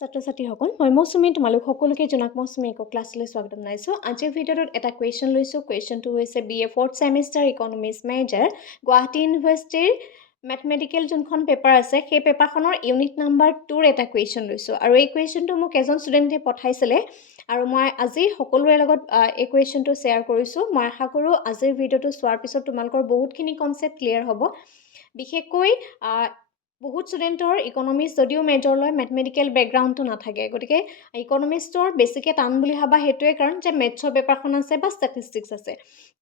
ছাত্ৰ ছাত্ৰীসকল মই মৌচুমী তোমালোক সকলোকে জনাক মৌচুমী ইকো ক্লাছলৈ স্বাগতম জনাইছোঁ। আজিৰ ভিডিঅ'টোত এটা কুৱেশ্যন লৈছোঁ। কুৱেশ্যনটো হৈছে BA 4th semester economics major Guwahati ইউনিভাৰ্চিটিৰ মেথমেটিকেল যোনখন পেপাৰ আছে সেই পেপাৰখনৰ ইউনিট নাম্বাৰ 2ৰ এটা কুৱেশ্যন লৈছোঁ। আৰু এই কুৱেশ্যনটো মোক এজন ষ্টুডেণ্টে পঠাইছিলে আৰু মই আজি সকলোৰে লগত এই কুৱেশ্যনটো শ্বেয়াৰ কৰিছোঁ। মই আশা কৰোঁ আজিৰ ভিডিঅ'টো চোৱাৰ পিছত তোমালোকৰ বহুতখিনি কনচেপ্ট ক্লিয়াৰ হ'ব। বিশেষকৈ বহুত ষ্টুডেণ্টৰ ইকনমিক্স যদিও মেজৰ লয় মেথমেটিকেল বেকগ্ৰাউণ্ডটো নাথাকে, গতিকে ইকনমিক্সৰ বেছিকৈ টান বুলি ভাবা সেইটোৱে কাৰণ যে মেথছৰ পেপাৰখন আছে বা ষ্টেটিষ্টিক্স আছে।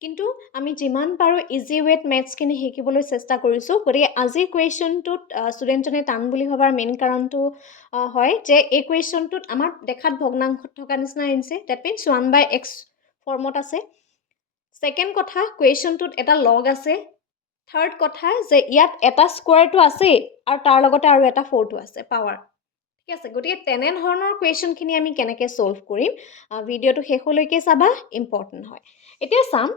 কিন্তু আমি যিমান পাৰোঁ ইজি ৱেত মেথছখিনি শিকিবলৈ চেষ্টা কৰিছোঁ। গতিকে আজিৰ কুৱেশ্যনটোত ষ্টুডেণ্টজনে টান বুলি ভবাৰ মেইন কাৰণটো হয় যে এই কুৱেশ্যনটোত আমাৰ দেখাত ভগ্নাংশত থকা নিচিনা আহিছে। ডেট মিনছ 1/x ফৰ্মত আছে। ছেকেণ্ড কথা, কুৱেশ্যনটোত এটা লগ আছে। থাৰ্ড কথা যে ইয়াত এটা স্কোৱাৰটো আছেই আৰু তাৰ লগতে আৰু এটা 4টো আছে পাৱাৰ। ঠিক আছে, গতিকে তেনেধৰণৰ কুৱেশ্যনখিনি আমি কেনেকৈ ছল্ভ কৰিম, ভিডিঅ'টো শেষলৈকে চাবা, ইম্পৰ্টেণ্ট হয়। এতিয়া চাম,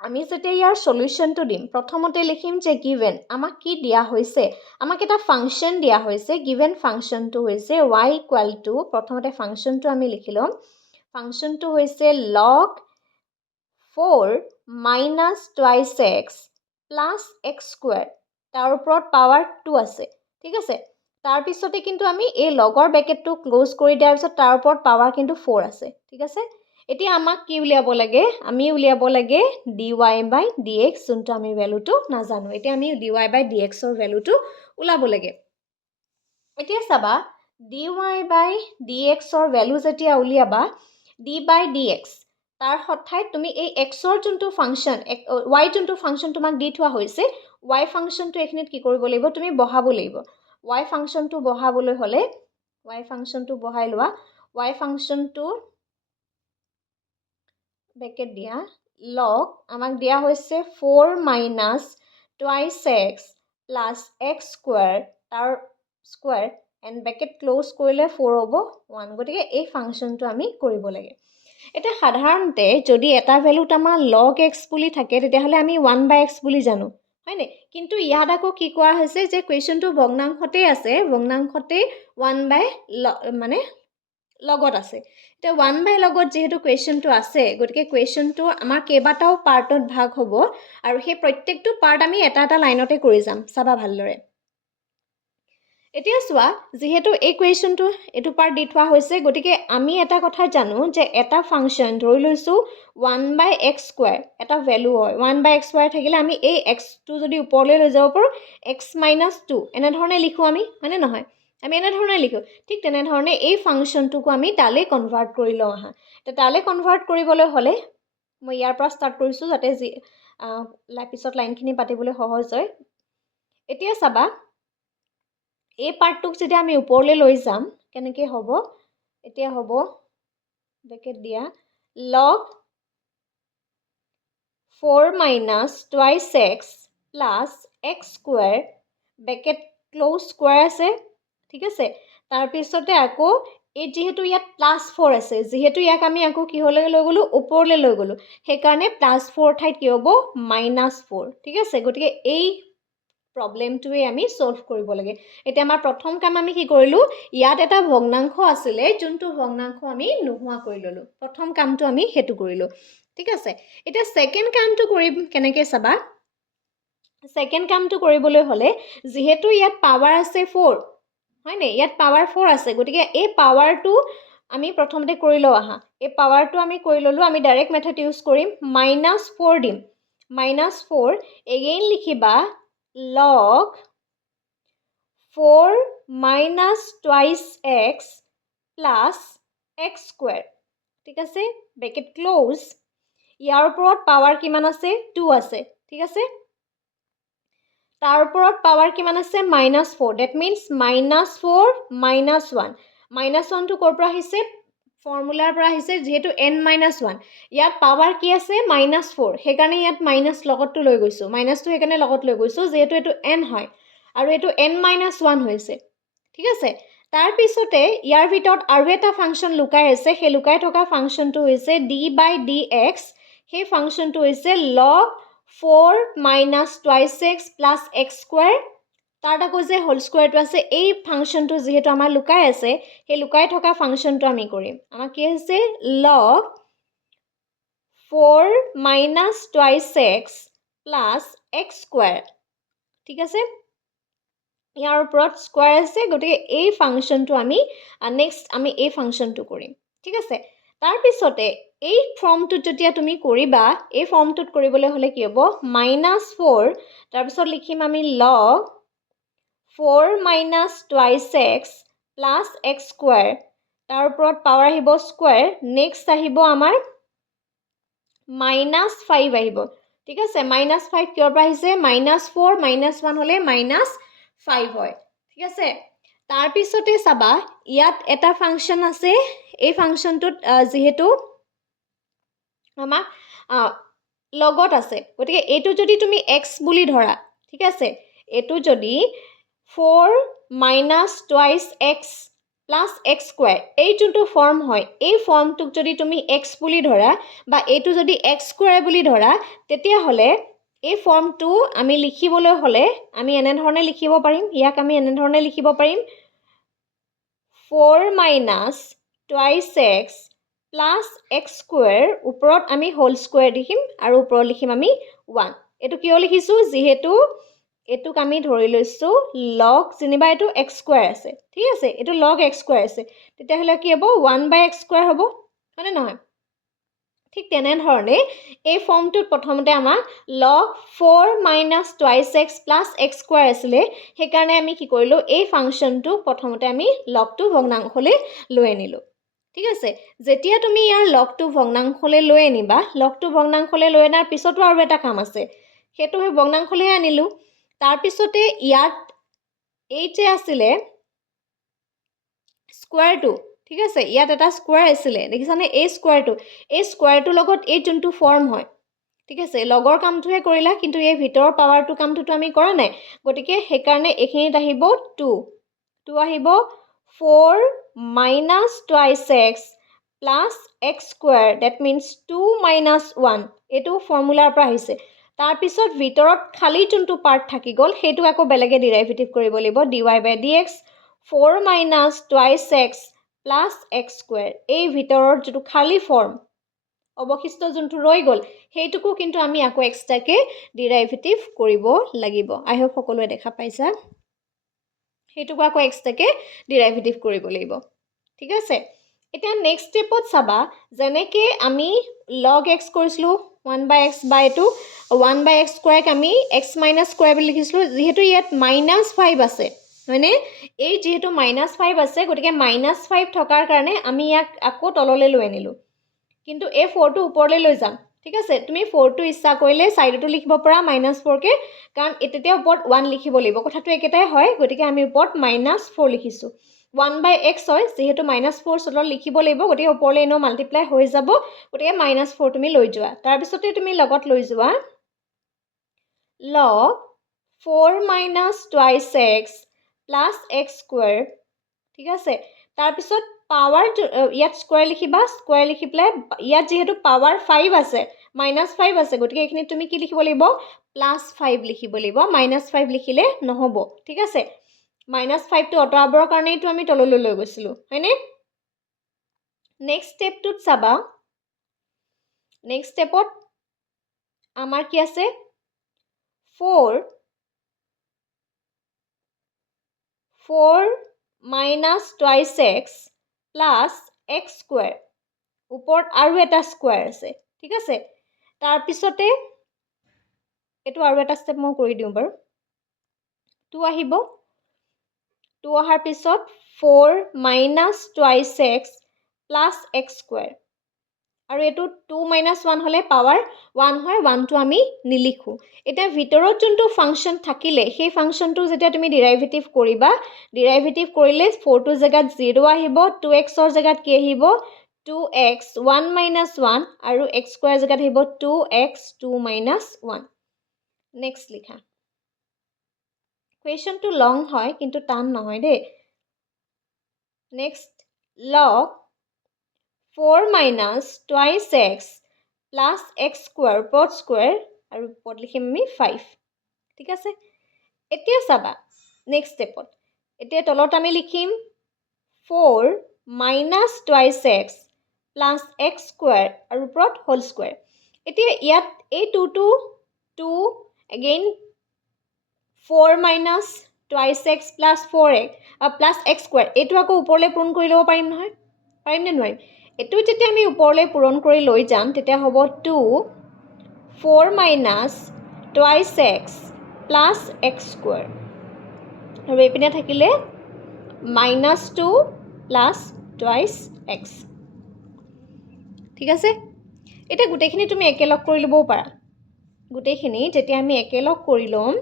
আমি যেতিয়া ইয়াৰ সলিউশ্যনটো দিম প্ৰথমতে লিখিম যে গিভেন আমাক কি দিয়া হৈছে। আমাক এটা ফাংচন দিয়া হৈছে। গিভেন ফাংচনটো হৈছে y = প্ৰথমতে ফাংচনটো আমি লিখি ল'ম। ফাংচনটো হৈছে log 4 - 2x প্লাছ x², তাৰ ওপৰত পাৱাৰ 2 আছে। ঠিক আছে, তাৰপিছতে কিন্তু আমি এই লগৰ ব্ৰেকেটটো ক্লোজ কৰি দিয়াৰ পিছত তাৰ ওপৰত পাৱাৰ কিন্তু 4 আছে। ঠিক আছে, এতিয়া আমাক কি উলিয়াব লাগে? আমি উলিয়াব লাগে dy/dx, যোনটো আমি ভেলুটো নাজানো। এতিয়া আমি dy/dxৰ ভেলুটো ওলাব লাগে। এতিয়া চাবা, dy/dxৰ ভেলু যেতিয়া উলিয়াবা, d/dx তাৰ ঠাইত তুমি এই xৰ যোনটো ফাংচন, y যোনটো ফাংচন তোমাক দি থোৱা হৈছে, y ফাংচনটো এইখিনিত কি কৰিব লাগিব? তুমি বহাব লাগিব। y ফাংচনটো বহাবলৈ হ'লে y ফাংচনটো বহাই লোৱা। y ফাংচনটো ব্ৰেকেট দিয়া, লগ আমাক দিয়া হৈছে 4 - 2x প্লাছ x² তাৰ স্কুৱাৰ এণ্ড ব্ৰেকেট ক্লোজ কৰিলে 4 হ'ব 1। গতিকে এই ফাংচনটো আমি কৰিব লাগে। এতিয়া সাধাৰণতে যদি এটা ভেলুত আমাৰ log x বুলি থাকে তেতিয়াহ'লে আমি 1/x বুলি জানো, হয়নে? কিন্তু ইয়াত আকৌ কি কোৱা হৈছে যে কুৱেশ্যনটো ভগ্নাংশতেই আছে, ভগ্নাংশতেই 1/মানে লগত আছে। এতিয়া 1/লগত যিহেতু কুৱেশ্যনটো আছে, গতিকে কুৱেশ্যনটো আমাৰ কেইবাটাও পাৰ্টত ভাগ হ'ব আৰু সেই প্ৰত্যেকটো পাৰ্ট আমি এটা এটা লাইনতে কৰি যাম। চাবা ভালদৰে। এতিয়া চোৱা, যিহেতু এই কুৱেশ্যনটো এইটো পাৰ্ট দি থোৱা হৈছে, গতিকে আমি এটা কথা জানো যে এটা ফাংচন ধৰি লৈছোঁ 1/x² এটা ভেলু হয়। 1/x² থাকিলে আমি এই xটো যদি ওপৰলৈ লৈ যাব পাৰোঁ, x - 2 এনেধৰণে লিখোঁ আমি, হয়নে নহয়? আমি এনেধৰণে লিখোঁ। ঠিক তেনেধৰণে এই ফাংচনটোকো আমি তালৈ কনভাৰ্ট কৰি লওঁ আহা। এতিয়া তালৈ কনভাৰ্ট কৰিবলৈ হ'লে মই ইয়াৰ পৰা ষ্টাৰ্ট কৰিছোঁ যাতে পিছত লাইনখিনি পাতিবলৈ সহজ হয়। এতিয়া চাবা, এই পাৰ্টটোক যেতিয়া আমি ওপৰলৈ লৈ যাম কেনেকৈ হ'ব? এতিয়া হ'ব ব্ৰেকেট দিয়া log 4 - 2x plus x² bracket close square আছে। ঠিক আছে, তাৰপিছতে আকৌ এই যিহেতু ইয়াত প্লাছ 4 আছে, যিহেতু ইয়াক আমি আকৌ কিহলৈ লৈ গ'লোঁ? ওপৰলৈ লৈ গ'লোঁ। সেইকাৰণে প্লাছ 4 ঠাইত কি হ'ব? -4। ঠিক আছে, গতিকে এই প্ৰব্লেমটোৱে আমি ছল্ভ কৰিব লাগে। এতিয়া আমাৰ প্ৰথম কাম আমি কি কৰিলোঁ? ইয়াত এটা ভগ্নাংশ আছিলে, যোনটো ভগ্নাংশ আমি নোহোৱা কৰি ল'লোঁ। প্ৰথম কামটো আমি সেইটো কৰিলোঁ। ঠিক আছে, এতিয়া ছেকেণ্ড কামটো কৰিম কেনেকৈ চাবা। ছেকেণ্ড কামটো কৰিবলৈ হ'লে যিহেতু ইয়াত পাৱাৰ আছে 4, হয়নে? ইয়াত পাৱাৰ 4 আছে, গতিকে এই পাৱাৰটো আমি প্ৰথমতে কৰি লওঁ আহা। এই পাৱাৰটো আমি কৰি ল'লোঁ। আমি ডাইৰেক্ট মেথড ইউজ কৰিম, -4 দিম। -4 এগেইন লিখিবা log 4 - 2x প্লাছ x²। ঠিক আছে, ব্ৰেকেট ক্লোজ। ইয়াৰ ওপৰত পাৱাৰ কিমান আছে? 2 আছে। ঠিক আছে, তাৰ ওপৰত পাৱাৰ কিমান আছে? -4। That means -4 - 1। -1টো ক'ৰ পৰা আহিছে? ফৰ্মুলাৰ পৰা আহিছে, যিহেতু n-1। ইয়াত পাৱাৰ কি আছে? -4, সেইকাৰণে ইয়াত মাইনাছ লগতটো লৈ গৈছোঁ। মাইনাছটো সেইকাৰণে লগত লৈ গৈছোঁ যিহেতু এইটো n হয় আৰু এইটো n-1 হৈছে। ঠিক আছে, তাৰপিছতে ইয়াৰ ভিতৰত আৰু এটা ফাংচন লুকাই আছে। সেই লুকাই থকা ফাংচনটো হৈছে d/dx। সেই ফাংচনটো হৈছে log 4 - 2x প্লাছ x² তাত আকৌ যে হোল স্কোৱাৰটো আছে এই ফাংচনটো যিহেতু আমাৰ লুকাই আছে সেই লুকাই থকা ফাংচনটো আমি কৰিম আমাৰ কি হৈছে log 4 minus twice x plus x square ঠিক আছে ইয়াৰ ওপৰত স্কোৱাৰ আছে গতিকে এই ফাংচনটো আমি নেক্সট আমি এই ফাংচনটো কৰিম ঠিক আছে তাৰ পিছতে এই ফৰ্মটোত যেতিয়া তুমি কৰিবা এই ফৰ্মটোত কৰিবলৈ হলে কি হ'ব -4 তাৰ পিছত লিখিম আমি log 4 minus twice x plus x square তাৰ ওপৰত পাৱাৰ আহিব স্কোৱাৰ নেক্সট আহিব আমাৰ -5 আহিব ঠিক আছে -5 কিয়ৰ পৰা আহিছে -4 -1 হলে -5 হয় ঠিক আছে তাৰ পিছতে চাবা ইয়াত এটা ফাংচন আছে এই ফাংচনটোত যেহেতু আমাক লগত আছে গতিকে এইটো যদি তুমি x বুলি ধৰা ঠিক আছে এইটো যদি 4 minus twice x plus x square এই যোনটো ফৰ্ম হয় এই ফৰ্মটোক যদি তুমি x বুলি ধৰা বা এইটো যদি x square বুলি ধৰা তেতিয়াহ'লে এই ফৰ্মটো আমি লিখিবলৈ হলে আমি এনেধৰণে লিখিব পাৰিম ইয়াক আমি এনেধৰণে লিখিব পাৰিম 4 minus twice x plus x square ওপৰত আমি হোল স্কোৱাৰ লিখিম আৰু ওপৰত লিখিম আমি 1 এইটো কিয় লিখিছো যেহেতু এটুক আমি ধৰি লৈছো log যেনিবা এটো x square আছে ঠিক আছে এটো log x square আছে তেতিয়াহলে কি হ'ব 1/x square হ'ব মানে নহয় ঠিক তেনেধৰণে এই ফৰ্মটোত প্ৰথমতে আমাৰ log 4 minus twice x plus x square আছিলে সেইকাৰণে আমি কি কৰিলো এই ফাংচনটো প্ৰথমতে আমি লগটো ভগ্নাংশলৈ লৈ আনিলো ঠিক আছে যেতিয়া তুমি ইয়াৰ লগটো ভগ্নাংশলৈ লৈ আনিবা লগটো ভগ্নাংশলৈ লৈ আনাৰ পিছতো আৰু এটা কাম আছে সেইটো হৈ ভগ্নাংশলৈ আনিলো তাৰ পিছতে ইয়াত এই যে আছিলে স্কোৱাৰটো ঠিক আছে ইয়াত এটা স্কোৱাৰ আছিলে দেখিছানে এই স্কোৱাৰটো লগত এই যোনটো ফৰ্ম হয় ঠিক আছে লগৰ কামটোহে কৰিলা কিন্তু এই ভিতৰৰ পাৱাৰটো কামটোতো আমি কৰা নাই গতিকে সেইকাৰণে এইখিনিত আহিব 2 আহিব 4 minus twice x plus x square that means 2 minus 1 এইটো ফৰ্মুলাৰ পৰা আহিছে তাৰ পিছত ভিতৰত খালি যোনটো পাৰ্ট থাকি গল সেইটো আকৌ বেলেগে ডেৰিভেটিভ কৰিব লাগিব dy by dx 4 minus twice x plus x square এই ভিতৰৰ যেটো খালি ফৰ্ম অবশিষ্ট যোনটো ৰৈ গল সেইটোকো কিন্তু আমি আকৌ এক্সট্ৰাকে ডেৰিভেটিভ কৰিব লাগিব আই হোপ সকলোৱে দেখা পাইছা সেইটোকো আকৌ এক্সট্ৰাকে ডেৰিভেটিভ কৰিব লাগিব ঠিক আছে এতিয়া নেক্সট স্টেপত চাবা যেনেকে আমি log x কৰিছিলো 1/x বা এটো 1/x স্কয়াৰক আমি x minus স্কয়াৰ বুলি লিখিছিলো যেহেতু ইয়াত -5 আছে মানে এই যেহেতু -5 আছে গতিকে -5 থকাৰ কাৰণে আমি ইয়াক আকৌ তললৈ লৈ আনিলো কিন্তু এই 4 টো ওপৰলৈ লৈ যাম ঠিক আছে তুমি 4 টো ইচ্ছা কৰিলে সাইডটো লিখিব পৰা -4 কে কাৰণ এতেতিয়া ওপৰত 1 লিখিব লাগিব কথাটো একেটাই হয় গতিকে আমি ওপৰত -4 লিখিছো 1/x হয় যেহেতু -4 সলত লিখিব লাগিব গতিকে ওপৰলৈ এনো মাল্টিপ্লাই হৈ যাব গতিকে -4 তুমি লৈ যোৱা তাৰ পিছতে তুমি লগত লৈ যোৱা log 4 minus twice x plus x square ঠিক আছে তাৰ পিছত পাৱাৰ ইয়াত স্কয়াৰ লিখিবা স্কয়াৰ লিখি প্লাই ইয়াত যেহেতু পাৱাৰ 5 আছে -5 আছে গতিকে এখিনি তুমি কি লিখিব লাগিব +5 লিখিব লাগিব -5 লিখিলে নহব ঠিক আছে -5 টো অতৰাবৰ কাৰণেই তো আমি তললৈ লৈ গৈছিলো হয়নে নেক্সট স্টেপটোত চাবা নেক্সট স্টেপত আমাৰ কি আছে 4 minus twice x plus x square ওপৰত আৰু এটা স্কয়াৰ আছে ঠিক আছে তাৰ পিছতে এটো আৰু এটা স্টেপ মই কৰি দিও বাৰু 2 আহিব 2 অহাৰ পিছত 4 minus twice x plus x square আৰু এটো 2 minus 1 হলে পাৱাৰ 1 হয় 1 টো আমি নিলিখো এটা ভিতৰত যোনটো ফাংচন থাকিলে সেই ফাংচনটো যেতিয়া তুমি ডেৰিভেটিভ কৰিবা ডেৰিভেটিভ কৰিলে 4 টো জাগাত 0 আহিব 2x ৰ জাগাত কি আহিব 2x 1 minus 1 আৰু x square জাগাত আহিব 2x 2 minus 1 নেক্সট লিখা question to long হয় কিন্তু টান নহয় দে next log 4 minus twice x plus x square pod square আৰু pod লিখিম আমি 5 ঠিক আছে এতিয়া চাবা নেক্সট ষ্টেপত এতিয়া তলত আমি লিখিম 4 minus twice x plus x square আৰু ওপৰত হোল স্কুৱেৰ এতিয়া ইয়াত এই 2 again 4 minus twice x plus 4x plus x square এইটো আকৌ ওপৰলৈ পূৰণ কৰি ল'ব পাৰিম নহয় পাৰিম নে নোৱাৰিম এইটো যেতিয়া আমি ওপৰলৈ পূৰণ কৰি লৈ যাম তেতিয়া হ'ব 2 4 minus twice x plus x square আৰু এইপিনে থাকিলে -2 plus twice x ঠিক আছে এটা গোটেইখিনি তুমি একেলগ কৰি ল'বও পাৰা গোটেইখিনি যেতিয়া আমি একেলগ কৰি ল'ম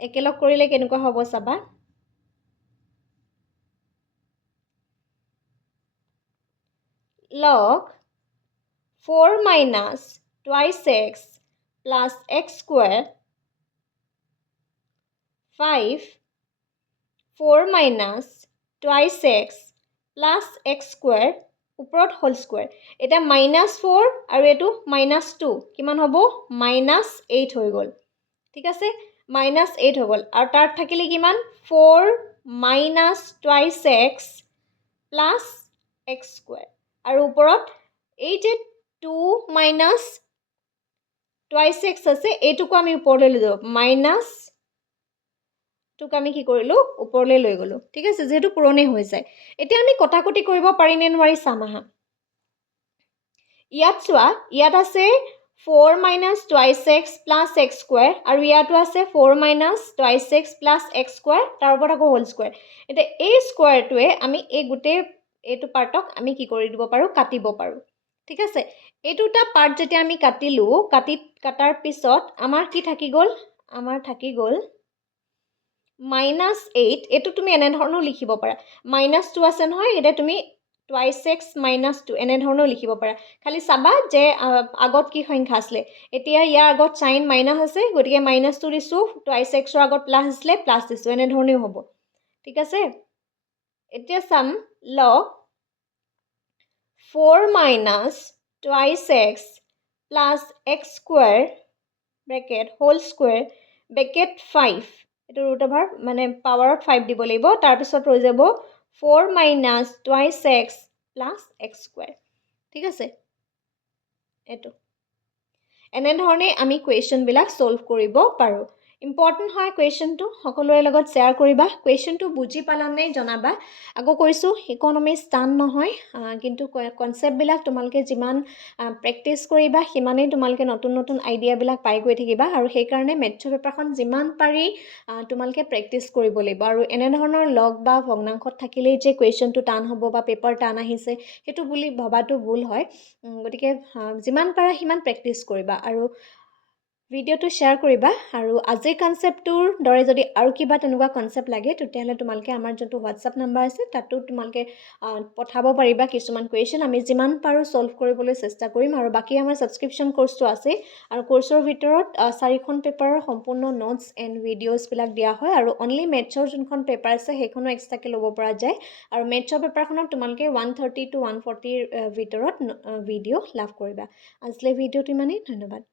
একেলগ কৰিলে কেনেকুৱা হ'ব চাবা log 4 minus twice x plus x square 5 4 minus twice x plus x square ওপৰত হোল স্কুৱেৰ এটা -4 আৰু এটো -2 কিমান হ'ব -8 হৈ গ'ল ঠিক আছে -8 হৈ গ'ল আৰু তাত থাকিলে কিমান 4 minus twice x plus x square আৰু ওপৰত এই যে 2 minus twice x আছে এইটোকো আমি ওপৰলৈ লৈ যাব মাইনাছ তোক আমি কি কৰিলোঁ ওপৰলৈ লৈ গ'লোঁ ঠিক আছে যেহেতু পুৰণেই হৈ যায় এতিয়া আমি কটাকটি কৰিব পাৰিনে নোৱাৰি চাম আহা ইয়াত চোৱা ইয়াত আছে 4 minus twice x plus x square আৰু ইয়াতো আছে 4 minus twice x plus x square তাৰ ওপৰত আকৌ হোল স্কুৱেৰ এতিয়া এই স্কুৱেৰটোৱে আমি এই গোটেই এইটো পাৰ্টক আমি কি কৰি দিব পাৰোঁ কাটিব পাৰোঁ ঠিক আছে এই দুটা পাৰ্ট যেতিয়া আমি কাটিলোঁ কাটাৰ পিছত আমাৰ কি থাকি গ'ল আমাৰ থাকি গ'ল -8 এইটো তুমি এনেধৰণেও লিখিব পাৰা -2 আছে নহয় এতিয়া তুমি twice x -2 এনেধৰণেও লিখিব পাৰা খালি চাবা যে আগত কি সংখ্যা আছিলে এতিয়া ইয়াৰ আগত সাইন মাইনাস আছে গতিকে -2 দিছোঁ twice x ৰ আগত প্লাস আছিলে প্লাস দিছোঁ এনেধৰণেও হ'ব ঠিক আছে এতিয়া চাম log 4 minus twice x plus x square bracket whole square bracket 5 এটো root over মানে পাৱাৰত 5 দিব লাগিব তাৰ পিছত ৰৈ যাব 4 minus twice x plus x square ঠিক আছে এটো এনেধৰণে আমি কুৱেশ্যনবিলাক সলভ কৰিব পাৰোঁ ইম্পৰ্টেণ্ট হয় কুৱেশ্যনটো সকলোৰে লগত শ্বেয়াৰ কৰিবা কুৱেশ্যনটো বুজি পালানে জনাবা আকৌ কৈছোঁ ইকনমিক্স টান নহয় কিন্তু কনচেপ্টবিলাক তোমালোকে যিমান প্ৰেক্টিছ কৰিবা সিমানেই তোমালোকে নতুন নতুন আইডিয়াবিলাক পাই গৈ থাকিবা আৰু সেইকাৰণে মেথছৰ পেপাৰখন যিমান পাৰি তোমালোকে প্ৰেক্টিছ কৰিব লাগিব আৰু এনেধৰণৰ লগ বা ভগ্নাংশত থাকিলেই যে কুৱেশ্যনটো টান হ'ব বা পেপাৰ টান আহিছে সেইটো বুলি ভবাটো ভুল হয় গতিকে যিমান পাৰা সিমান প্ৰেক্টিছ কৰিবা আৰু ভিডিঅ'টো শ্বেয়াৰ কৰিবা আৰু আজিৰ কনচেপ্টটোৰ দৰে যদি আৰু কিবা তেনেকুৱা কনচেপ্ট লাগে তেতিয়াহ'লে তোমালোকে আমাৰ যোনটো হোৱাটছআপ নাম্বাৰ আছে তাতো তোমালোকে পঠাব পাৰিবা কিছুমান কুৱেশ্যন আমি যিমান পাৰোঁ সলভ কৰিবলৈ চেষ্টা কৰিম আৰু বাকী আমাৰ ছাবস্ক্ৰিপশ্যন কোৰ্চটো আছে আৰু কোৰ্চৰ ভিতৰত 4খন পেপাৰৰ সম্পূৰ্ণ নোটছ এণ্ড ভিডিঅ'ছবিলাক দিয়া হয় আৰু অনলি মেথছৰ যোনখন পেপাৰ আছে সেইখনো এক্সট্ৰাকৈ ল'ব পৰা যায় আৰু মেথছৰ পেপাৰখনত তোমালোকে 130 to 140 ভিতৰত ভিডিঅ' লাভ কৰিবা আজিলৈ ভিডিঅ'টো ইমানেই ধন্যবাদ